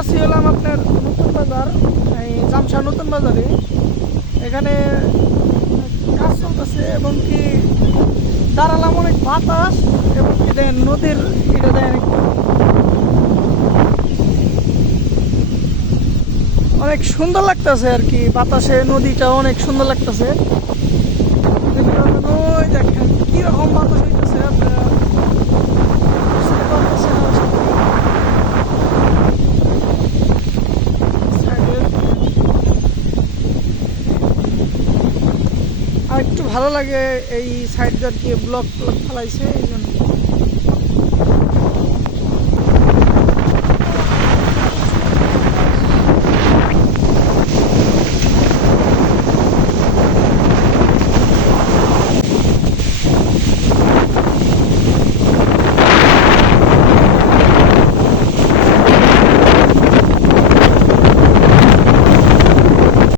আছি হলাম আপনার নতুন বাজার, এই জামশা নতুন বাজারে। এখানে কাজ চলতেছে এবং কি দাঁড়ালাম অনেক বাতাস এবং কি দেখেন নদীর এটা একটু। অনেক সুন্দর লাগতেছে আর কি, বাতাসে নদীটা অনেক সুন্দর লাগতেছে। আর একটু ভালো লাগে এই সাইড দিয়ে ব্লক ফেলাইছে এই জন্য।